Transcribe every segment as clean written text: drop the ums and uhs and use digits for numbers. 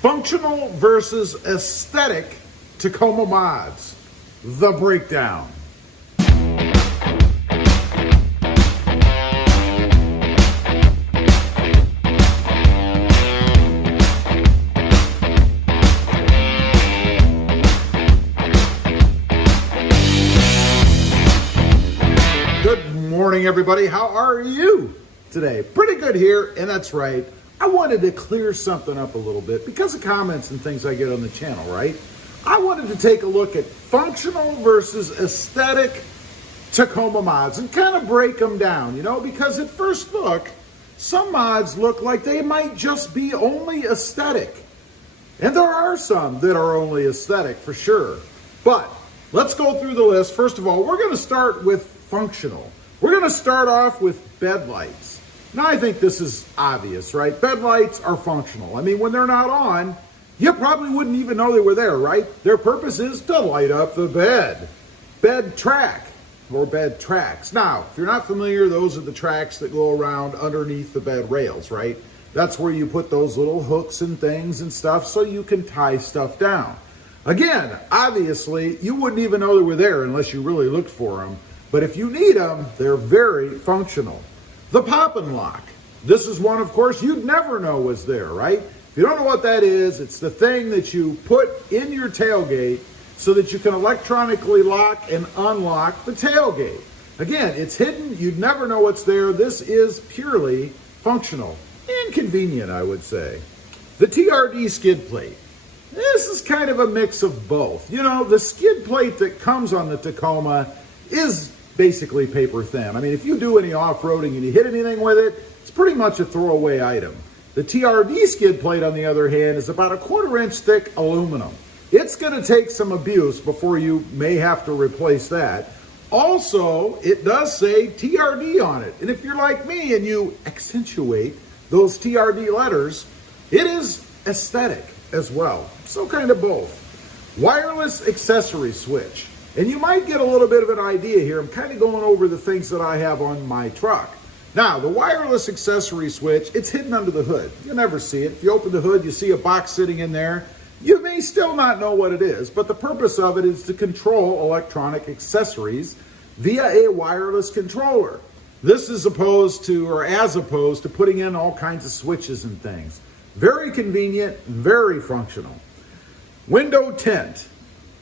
Functional versus aesthetic Tacoma Mods. The breakdown. Good morning, everybody. How are you today? Pretty good here, and that's right. I wanted to clear something up a little bit because of comments and things I get on the channel, right? I wanted to take a look at functional versus aesthetic Tacoma mods and kind of break them down, you know, because at first look, some mods look like they might just be only aesthetic. And there are some that are only aesthetic for sure. But let's go through the list. First of all, we're going to start with functional. We're going to start off with bed lights. Now, I think this is obvious, right? Bed lights are functional. I mean, when they're not on, you probably wouldn't even know they were there, right? Their purpose is to light up the bed. Bed track or bed tracks. Now, if you're not familiar, those are the tracks that go around underneath the bed rails, right? That's where you put those little hooks and things and stuff so you can tie stuff down. Again, obviously, you wouldn't even know they were there unless you really looked for them. But if you need them, they're very functional. The pop and lock. This is one, of course, you'd never know was there, right? If you don't know what that is, it's the thing that you put in your tailgate so that you can electronically lock and unlock the tailgate. Again, it's hidden. You'd never know what's there. This is purely functional and convenient, I would say. The TRD skid plate. This is kind of a mix of both. You know, the skid plate that comes on the Tacoma is basically paper thin. I mean, if you do any off-roading and you hit anything with it, it's pretty much a throwaway item. The TRD skid plate, on the other hand, is about a 1/4 inch thick aluminum. It's going to take some abuse before you may have to replace that. Also, it does say TRD on it. And if you're like me and you accentuate those TRD letters, it is aesthetic as well. So kind of both. Wireless accessory switch. And you might get a little bit of an idea here. I'm kind of going over the things that I have on my truck. Now, the wireless accessory switch, it's hidden under the hood. You'll never see it. If you open the hood, you see a box sitting in there. You may still not know what it is, but the purpose of it is to control electronic accessories via a wireless controller. This is opposed to, or as opposed to, putting in all kinds of switches and things. Very convenient, very functional. Window tint.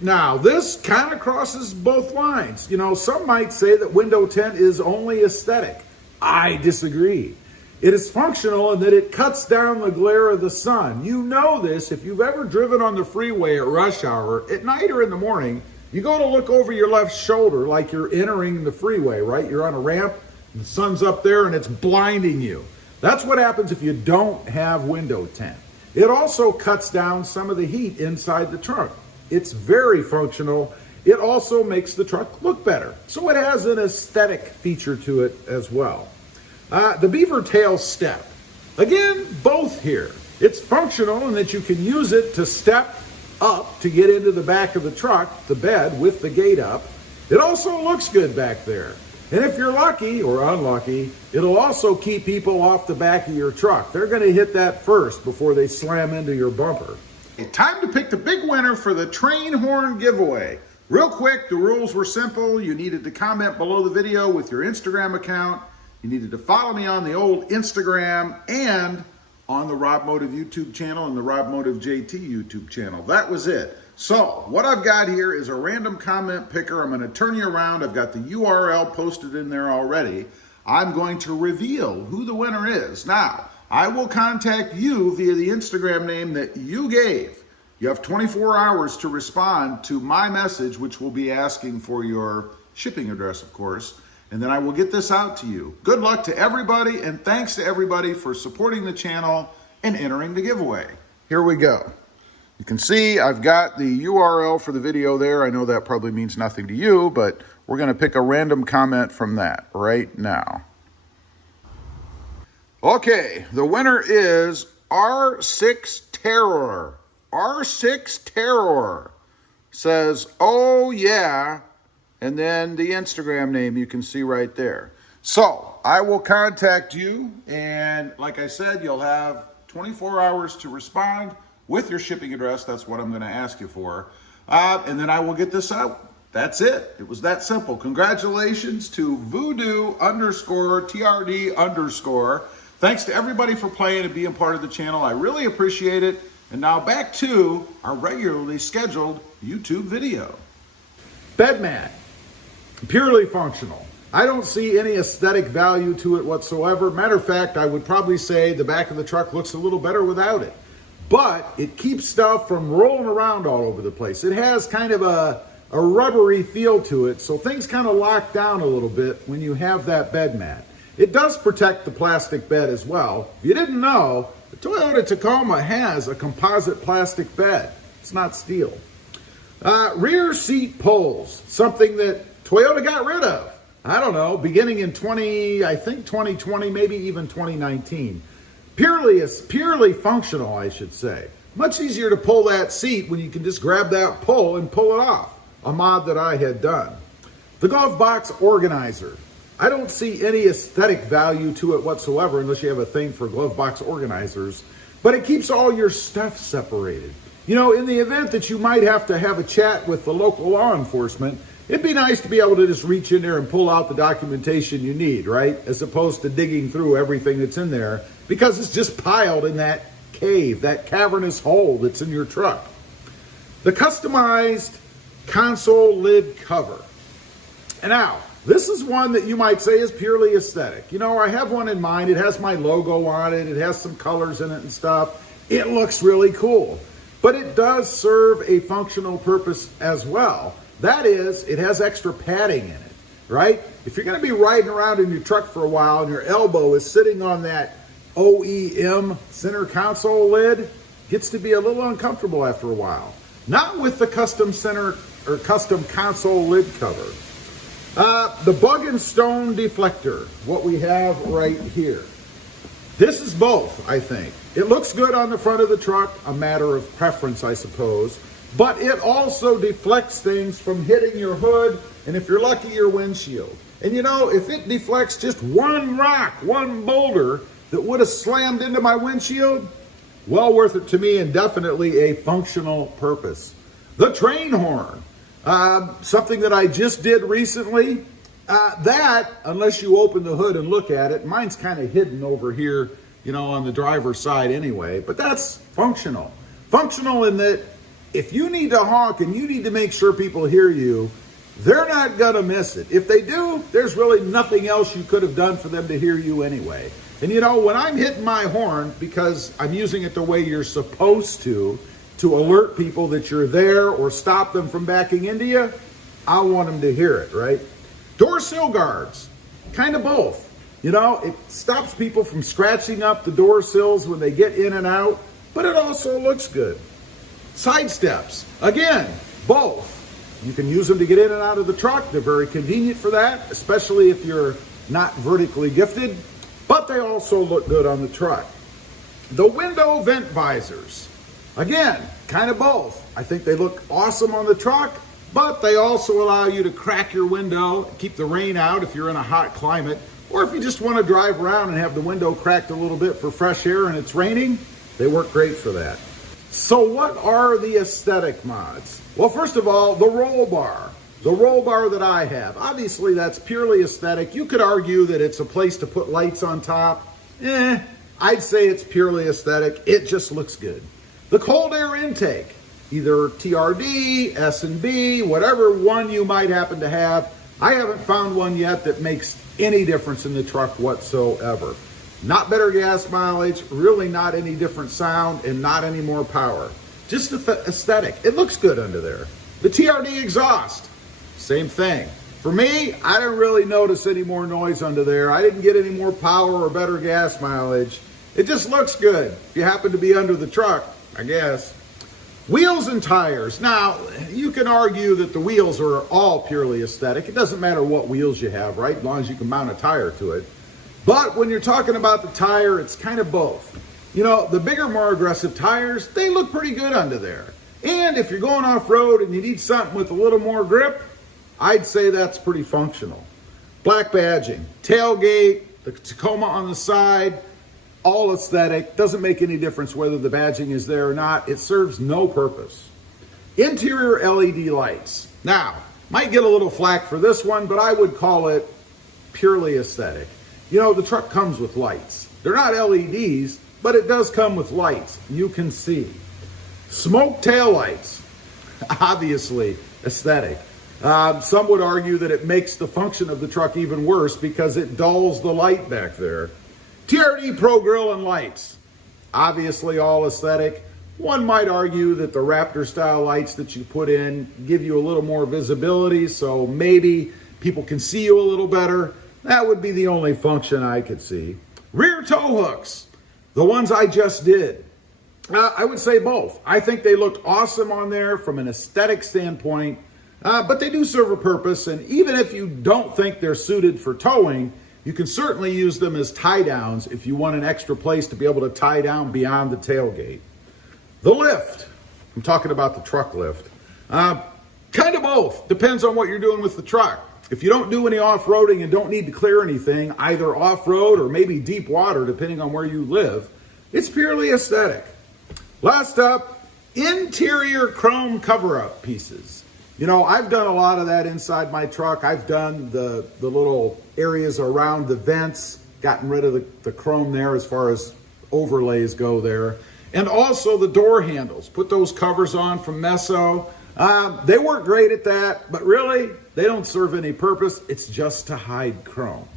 Now, this kind of crosses both lines. You know, some might say that window tint is only aesthetic. I disagree. It is functional in that it cuts down the glare of the sun. You know this if you've ever driven on the freeway at rush hour, at night or in the morning, you go to look over your left shoulder like you're entering the freeway, right? You're on a ramp, the sun's up there and it's blinding you. That's what happens if you don't have window tint. It also cuts down some of the heat inside the trunk. It's very functional. It also makes the truck look better. So it has an aesthetic feature to it as well. The beaver tail step. Again, both here. It's functional in that you can use it to step up to get into the back of the truck, the bed with the gate up. It also looks good back there. And if you're lucky or unlucky, it'll also keep people off the back of your truck. They're going to hit that first before they slam into your bumper. Time to pick the big winner for the train horn giveaway. Real quick, the rules were simple. You needed to comment below the video with your Instagram account. You needed to follow me on the old Instagram and on the RobMotive YouTube channel and the RobMotive JT YouTube channel. That was it. So what I've got here is a random comment picker. I'm going to turn you around. I've got the URL posted in there already. I'm going to reveal who the winner is. Now, I will contact you via the Instagram name that you gave. You have 24 hours to respond to my message, which will be asking for your shipping address, of course, and then I will get this out to you. Good luck to everybody, and thanks to everybody for supporting the channel and entering the giveaway. Here we go. You can see I've got the URL for the video there. I know that probably means nothing to you, but we're going to pick a random comment from that right now. Okay, the winner is R6 Terror. R6 Terror says, oh yeah, and then the Instagram name you can see right there. So I will contact you, and like I said, you'll have 24 hours to respond. with your shipping address. That's what I'm going to ask you for. And then I will get this out. That's it. It was that simple. Congratulations to voodoo_TRD_. Thanks to everybody for playing and being part of the channel. I really appreciate it. And now back to our regularly scheduled YouTube video. Bed mat, purely functional. I don't see any aesthetic value to it whatsoever. Matter of fact, I would probably say the back of the truck looks a little better without it. But it keeps stuff from rolling around all over the place. It has kind of a rubbery feel to it, so things kind of lock down a little bit when you have that bed mat. It does protect the plastic bed as well. If you didn't know, the Toyota Tacoma has a composite plastic bed. It's not steel. Rear seat pulls, something that Toyota got rid of. I don't know, beginning in 2020, maybe even 2019. Purely functional, I should say. Much easier to pull that seat when you can just grab that pull and pull it off. A mod that I had done. The glove box organizer. I don't see any aesthetic value to it whatsoever unless you have a thing for glove box organizers, but it keeps all your stuff separated. You know, in the event that you might have to have a chat with the local law enforcement, it'd be nice to be able to just reach in there and pull out the documentation you need, right? As opposed to digging through everything that's in there because it's just piled in that cave, that cavernous hole that's in your truck. The customized console lid cover. And now, this is one that you might say is purely aesthetic. You know, I have one in mind. It has my logo on it. It has some colors in it and stuff. It looks really cool. But it does serve a functional purpose as well. That is, it has extra padding in it, right? If you're going to be riding around in your truck for a while and your elbow is sitting on that OEM center console lid, it gets to be a little uncomfortable after a while. Not with the custom center or custom console lid cover. The Bug and Stone Deflector, what we have right here. This is both, I think. It looks good on the front of the truck, a matter of preference, I suppose, but it also deflects things from hitting your hood, and if you're lucky, your windshield. And you know, if it deflects just one rock, one boulder that would have slammed into my windshield, well worth it to me and definitely a functional purpose. The train horn. Something that I just did recently, that, unless you open the hood and look at it, mine's kind of hidden over here, you know, on the driver's side anyway, but that's functional. Functional in that if you need to honk and you need to make sure people hear you, they're not gonna miss it. If they do, there's really nothing else you could have done for them to hear you anyway. And you know, when I'm hitting my horn, because I'm using it the way you're supposed to alert people that you're there or stop them from backing into you, I want them to hear it, right? Door sill guards, kind of both. You know, it stops people from scratching up the door sills when they get in and out, but it also looks good. Side steps, again, both. You can use them to get in and out of the truck. They're very convenient for that, especially if you're not vertically gifted, but they also look good on the truck. The window vent visors. Again, kind of both. I think they look awesome on the truck, but they also allow you to crack your window, keep the rain out if you're in a hot climate, or if you just want to drive around and have the window cracked a little bit for fresh air and it's raining, they work great for that. So what are the aesthetic mods? Well, first of all, the roll bar. The roll bar that I have. Obviously, that's purely aesthetic. You could argue that it's a place to put lights on top. I'd say it's purely aesthetic. It just looks good. The cold air intake, either TRD, S&B, whatever one you might happen to have. I haven't found one yet that makes any difference in the truck whatsoever. Not better gas mileage, really not any different sound, and not any more power. Just the aesthetic. It looks good under there. The TRD exhaust, same thing. For me, I didn't really notice any more noise under there. I didn't get any more power or better gas mileage. It just looks good. If you happen to be under the truck, I guess. Wheels and tires. Now, you can argue that the wheels are all purely aesthetic. It doesn't matter what wheels you have, right? As long as you can mount a tire to it. But when you're talking about the tire, it's kind of both. You know, the bigger, more aggressive tires, they look pretty good under there. And if you're going off-road and you need something with a little more grip, I'd say that's pretty functional. Black badging, tailgate, the Tacoma on the side. all aesthetic. Doesn't make any difference whether the badging is there or not. It serves no purpose. Interior LED lights. Now, might get a little flack for this one, but I would call it purely aesthetic. You know, the truck comes with lights. They're not LEDs, but it does come with lights. You can see. Smoke tail lights. Obviously aesthetic. Some would argue that it makes the function of the truck even worse because it dulls the light back there. TRD Pro Grill and lights. Obviously all aesthetic. One might argue that the Raptor style lights that you put in give you a little more visibility, so maybe people can see you a little better. That would be the only function I could see. Rear tow hooks, the ones I just did. I would say both. I think they looked awesome on there from an aesthetic standpoint, but they do serve a purpose, and even if you don't think they're suited for towing, you can certainly use them as tie downs if you want an extra place to be able to tie down beyond the tailgate. The lift, I'm talking about the truck lift. Kind of both, depends on what you're doing with the truck. If you don't do any off-roading and don't need to clear anything, either off-road or maybe deep water, depending on where you live, it's purely aesthetic. Last up, interior chrome cover-up pieces. You know, I've done a lot of that inside my truck. I've done the little areas around the vents, gotten rid of the chrome there as far as overlays go there. And also the door handles. Put those covers on from Meso. They work great at that, but really, they don't serve any purpose. It's just to hide chrome.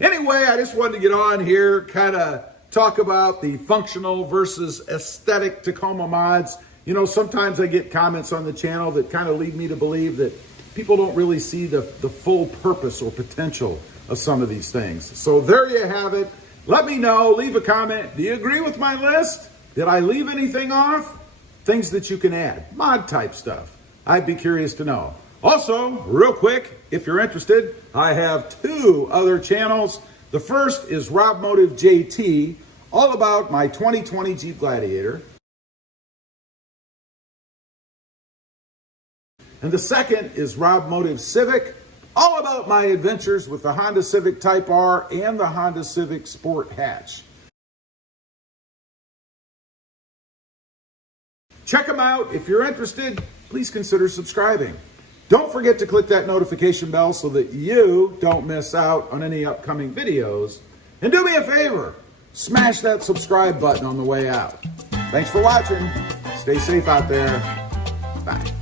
Anyway, I just wanted to get on here, kind of talk about the functional versus aesthetic Tacoma mods. You know, sometimes I get comments on the channel that kind of lead me to believe that people don't really see the full purpose or potential of some of these things. So there you have it. Let me know, leave a comment. Do you agree with my list? Did I leave anything off? Things that you can add, mod type stuff. I'd be curious to know. Also, real quick, if you're interested, I have 2 other channels. The first is RobMotive JT, all about my 2020 Jeep Gladiator. And the second is RobMotive Civic, all about my adventures with the Honda Civic Type R and the Honda Civic Sport Hatch. Check them out. If you're interested, please consider subscribing. Don't forget to click that notification bell so that you don't miss out on any upcoming videos. And do me a favor, smash that subscribe button on the way out. Thanks for watching. Stay safe out there. Bye.